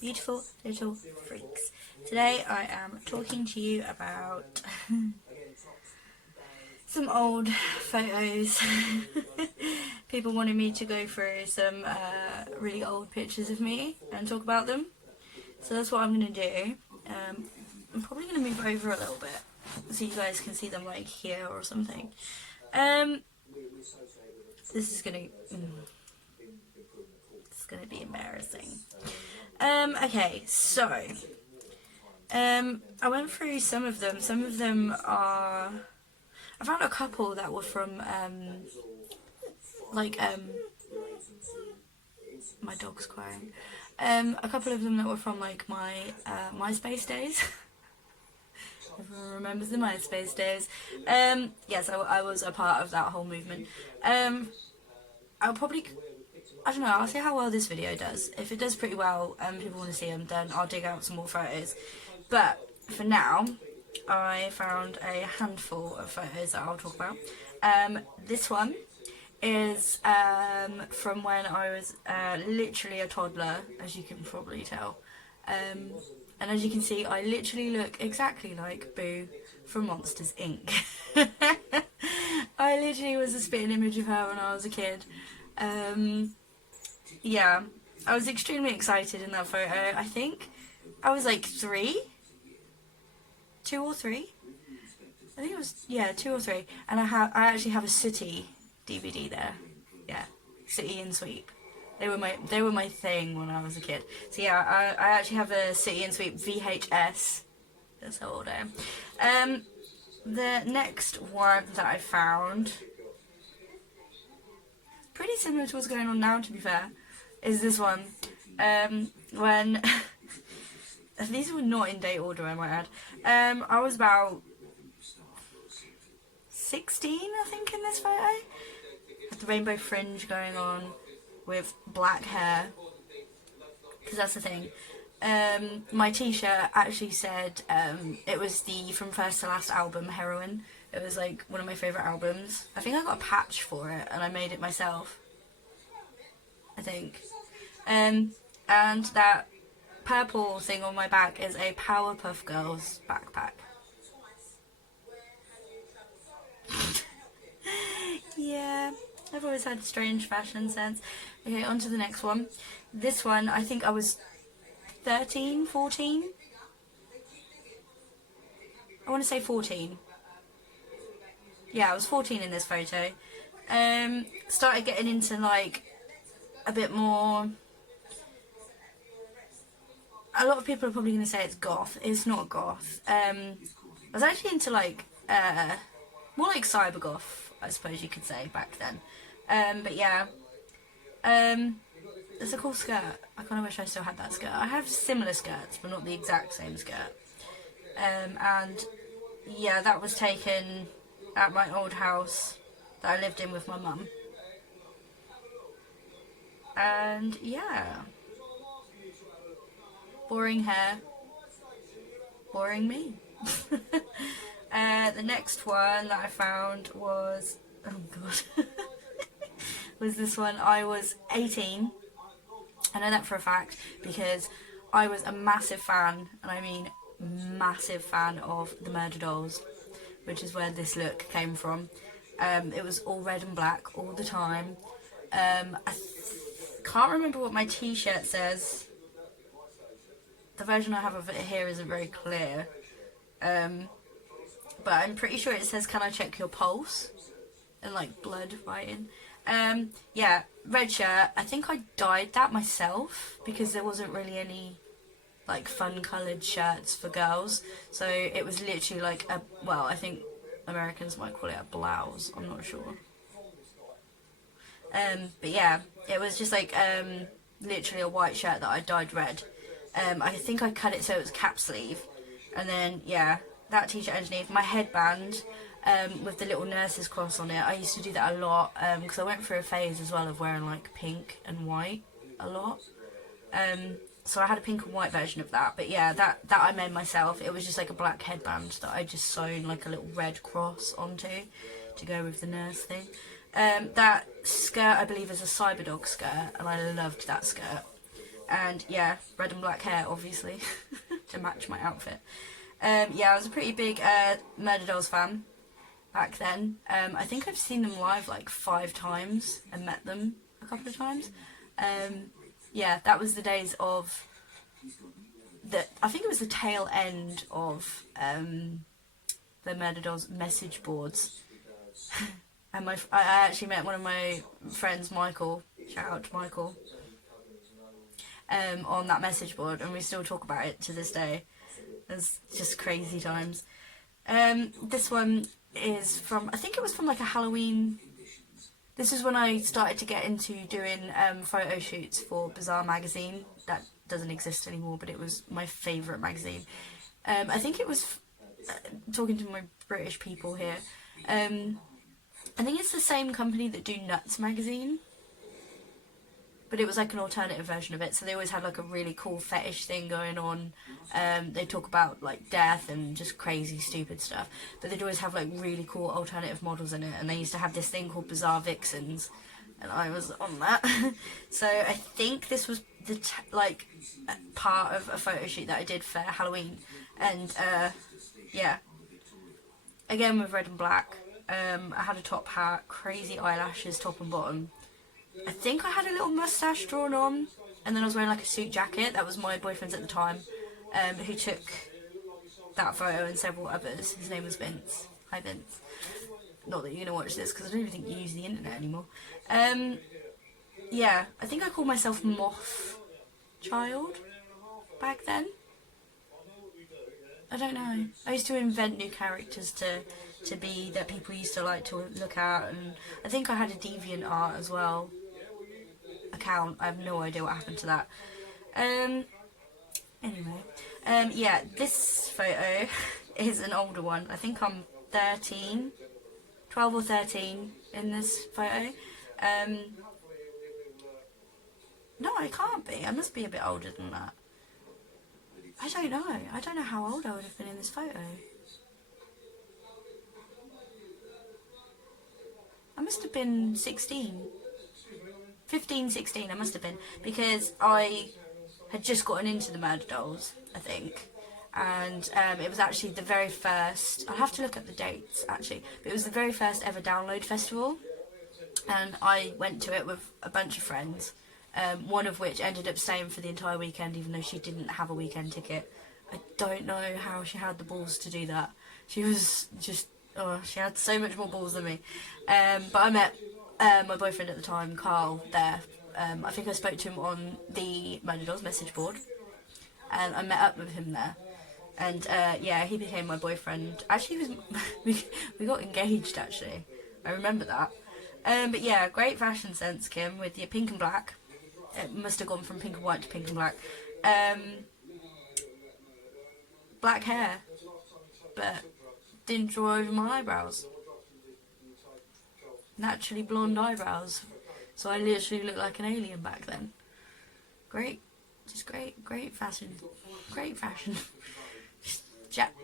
beautiful little freaks. Today I am talking to you about some old photos. People wanted me to go through some really old pictures of me and talk about them. So that's what I'm going to do. I'm probably going to move over a little bit so you guys can see them like here or something. This is going to be embarrassing. Okay, so I went through some of them. Some of them are... I found a couple that were from my dog's crying. A couple of them that were from like my MySpace days. Everyone remembers the MySpace days. Yes, I was a part of that whole movement. I'll probably, I don't know, I'll see how well this video does. If it does pretty well and people want to see them, then I'll dig out some more photos. But for now, I found a handful of photos that I'll talk about. This one is from when I was literally a toddler, as you can probably tell. And as you can see, I literally look exactly like Boo from Monsters, Inc. I literally was a spitting image of her when I was a kid. Yeah, I was extremely excited in that photo. I think I was like 3? 2 or 3? I think it was, yeah, 2 or 3. And I actually have a City DVD there. Yeah, City and Sweep. They were my thing when I was a kid. So yeah, I actually have a City and Sweep VHS. That's how old I am. The next one that I found, pretty similar to what's going on now, to be fair, is this one. When these were not in date order, I might add. I was about 16, I think, in this photo. Had the rainbow fringe going on with black hair, because that's the thing. My t-shirt actually said it was the From First to Last album, Heroin. It was like one of my favourite albums. I think I got a patch for it and I made it myself, I think. And that purple thing on my back is a Powerpuff Girls backpack. Yeah, I've always had strange fashion sense. Okay, on to the next one. This one, I think I was 13, 14? I want to say 14. Yeah, I was 14 in this photo. Started getting into like a bit more... A lot of people are probably going to say it's goth. It's not goth. I was actually into like, more like cyber goth, I suppose you could say, back then. But yeah. It's a cool skirt. I kind of wish I still had that skirt. I have similar skirts, but not the exact same skirt. And yeah, that was taken at my old house that I lived in with my mum. And yeah. Boring hair. Boring me. The next one that I found was... Oh god. was this one. I was 18. I know that for a fact because I was a massive fan, and I mean massive fan, of the Murder Dolls, which is where this look came from. It was all red and black all the time. I can't remember what my t-shirt says. The version I have of it here isn't very clear. But I'm pretty sure it says, "Can I check your pulse?" and like blood writing. Yeah, red shirt. I think I dyed that myself because there wasn't really any like fun coloured shirts for girls, so it was literally like a, well, I think Americans might call it a blouse, I'm not sure. But yeah, it was just like literally a white shirt that I dyed red. I think I cut it so it was cap sleeve, and then yeah, that t-shirt underneath, my headband with the little nurse's cross on it. I used to do that a lot because I went through a phase as well of wearing like pink and white a lot. So I had a pink and white version of that, but yeah, that I made myself. It was just like a black headband that I just sewn like a little red cross onto to go with the nurse thing. That skirt I believe is a Cyberdog skirt, and I loved that skirt. And yeah, red and black hair, obviously, to match my outfit. Yeah, I was a pretty big Murder Dolls fan back then. I think I've seen them live like 5 times and met them a couple of times. Yeah, that was the days of I think it was the tail end of the Murder Dolls message boards. And I actually met one of my friends, Michael, shout out to Michael, on that message board, and we still talk about it to this day. It's just crazy times. This one is from, I think it was from like a Halloween. This is when I started to get into doing photo shoots for Bizarre magazine. That doesn't exist anymore, but it was my favourite magazine. I think it was, talking to my British people here, I think it's the same company that do Nuts magazine, but it was like an alternative version of it. So they always had like a really cool fetish thing going on. They talk about like death and just crazy stupid stuff, but they'd always have like really cool alternative models in it. And they used to have this thing called Bizarre Vixens, and I was on that. So I think this was the part of a photo shoot that I did for Halloween. And yeah, again with red and black. I had a top hat, crazy eyelashes top and bottom. I think I had a little moustache drawn on, and then I was wearing like a suit jacket. That was my boyfriend's at the time, who took that photo and several others. His name was Vince. Hi Vince. Not that you're going to watch this because I don't even think you use the internet anymore. Yeah, I think I called myself Moth Child back then. I don't know. I used to invent new characters to be that people used to like to look at, and I think I had a DeviantArt as well account. I have no idea what happened to that. Anyway, yeah, this photo is an older one. I think I'm 13, 12 or 13 in this photo. No, I can't be. I must be a bit older than that. I don't know. I don't know how old I would have been in this photo. I must have been 16. 15, 16 I must have been. Because I had just gotten into the Murder Dolls, I think. And it was actually the very first... I'll have to look at the dates, actually. But it was the very first ever download festival. And I went to it with a bunch of friends. One of which ended up staying for the entire weekend, even though she didn't have a weekend ticket. I don't know how she had the balls to do that. She was just... Oh, she had so much more balls than me. But I met my boyfriend at the time, Carl, there. I think I spoke to him on the Murder Dolls message board. And I met up with him there. And yeah, he became my boyfriend. Actually, we got engaged, actually. I remember that. But yeah, great fashion sense, Kim, with your pink and black. It must have gone from pink and white to pink and black. Black hair. But didn't draw over my eyebrows. Naturally blonde eyebrows. So I literally looked like an alien back then. Great. Just great fashion. Great fashion.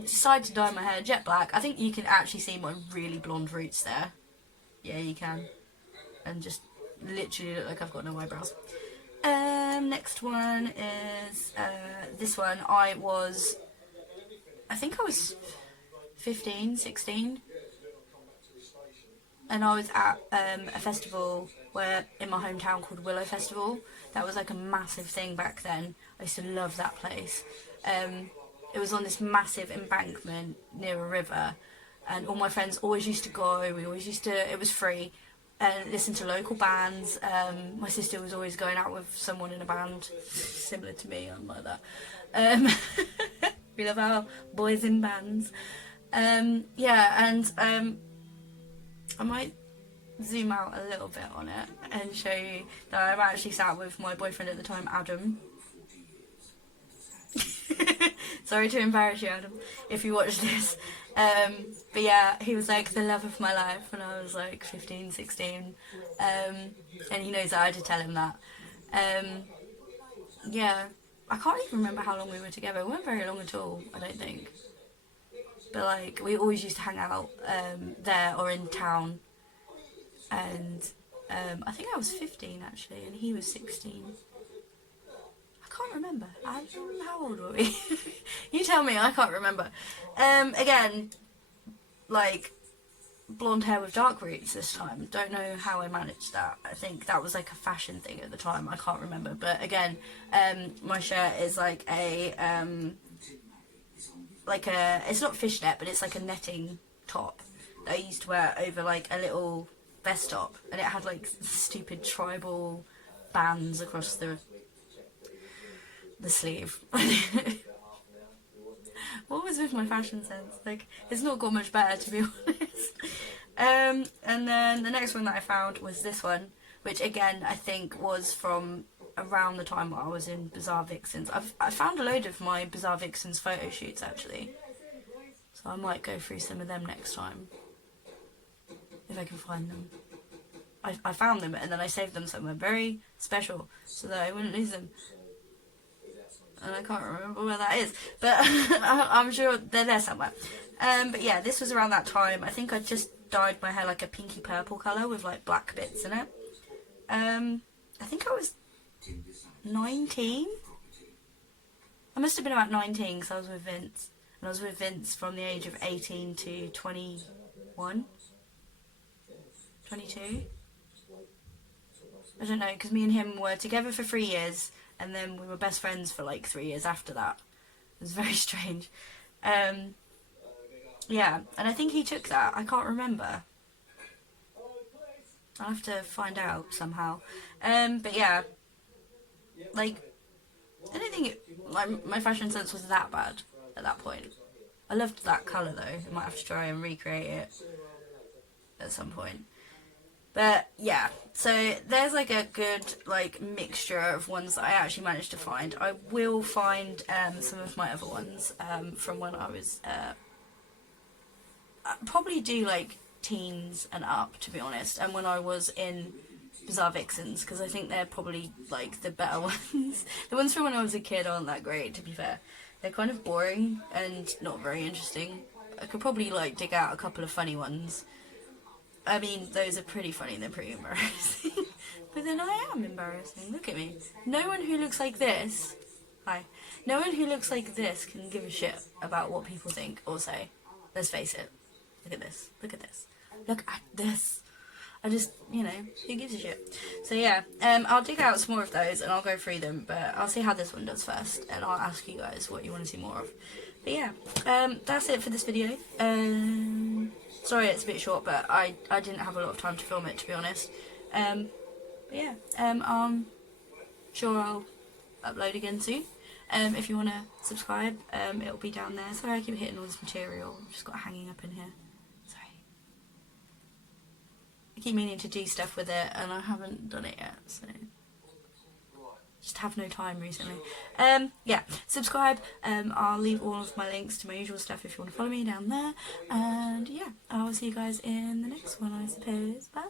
Decided to dye my hair jet black. I think you can actually see my really blonde roots there. Yeah, you can. And just literally look like I've got no eyebrows. Next one is this one. I think I was 15, 16. And I was at a festival in my hometown called Willow Festival. That was like a massive thing back then. I used to love that place. It was on this massive embankment near a river, and all my friends always used to go. We always used to, it was free, and listen to local bands. My sister was always going out with someone in a band similar to me. I'm like that. We love our boys in bands. Yeah, and I might zoom out a little bit on it and show you that I'm actually sat with my boyfriend at the time, Adam. Sorry to embarrass you, Adam, if you watch this. But yeah, he was like the love of my life when I was like 15, 16. And he knows that I had to tell him that. Yeah, I can't even remember how long we were together. We weren't very long at all, I don't think. But like, we always used to hang out there or in town. And I think I was 15 actually, and he was 16. can't remember. How old were we? You tell me, I can't remember. Again, like, blonde hair with dark roots this time. Don't know how I managed that. I think that was like a fashion thing at the time. I can't remember. But again, my shirt is like a, it's not fishnet, but it's like a netting top that I used to wear over like a little vest top. And it had like stupid tribal bands across the sleeve. What was with my fashion sense? Like, it's not got much better, to be honest. And then the next one that I found was this one, which again I think was from around the time I was in Bizarre Vixens. I found a load of my Bizarre Vixens photo shoots actually, so I might go through some of them next time if I can find them. I found them and then I saved them somewhere very special so that I wouldn't lose them. And I can't remember where that is, but I'm sure they're there somewhere. But yeah, this was around that time. I think I just dyed my hair like a pinky purple colour with like black bits in it. I think I was 19. I must have been about 19 because I was with Vince. And I was with Vince from the age of 18 to 21. 22. I don't know, because me and him were together for 3 years. And then we were best friends for like 3 years after that. It was very strange. Yeah, and I think he took that. I can't remember. I'll have to find out somehow. But yeah, like, I don't think my fashion sense was that bad at that point. I loved that colour though. I might have to try and recreate it at some point. But yeah, so there's like a good like mixture of ones that I actually managed to find. I will find some of my other ones from when I was I'd probably do like teens and up, to be honest, and when I was in Bizarre Vixens, because I think they're probably like the better ones. The ones from when I was a kid aren't that great, to be fair. They're kind of boring and not very interesting. I could probably like dig out a couple of funny ones. I mean, those are pretty funny, they're pretty embarrassing. But then I am embarrassing, look at me. No one who looks like this, hi, no one who looks like this can give a shit about what people think or say. Let's face it. Look at this, look at this, look at this. I just, you know, who gives a shit? So yeah, I'll dig out some more of those and I'll go through them, but I'll see how this one does first, and I'll ask you guys what you want to see more of. But yeah, that's it for this video. Sorry it's a bit short, but I didn't have a lot of time to film it, to be honest. But yeah, I'm sure I'll upload again soon. If you want to subscribe, it'll be down there. Sorry I keep hitting all this material, I've just got hanging up in here. Sorry. I keep meaning to do stuff with it and I haven't done it yet, so just have no time recently. Yeah, subscribe. I'll leave all of my links to my usual stuff if you want to follow me down there. And yeah, I will see you guys in the next one, I suppose. Bye.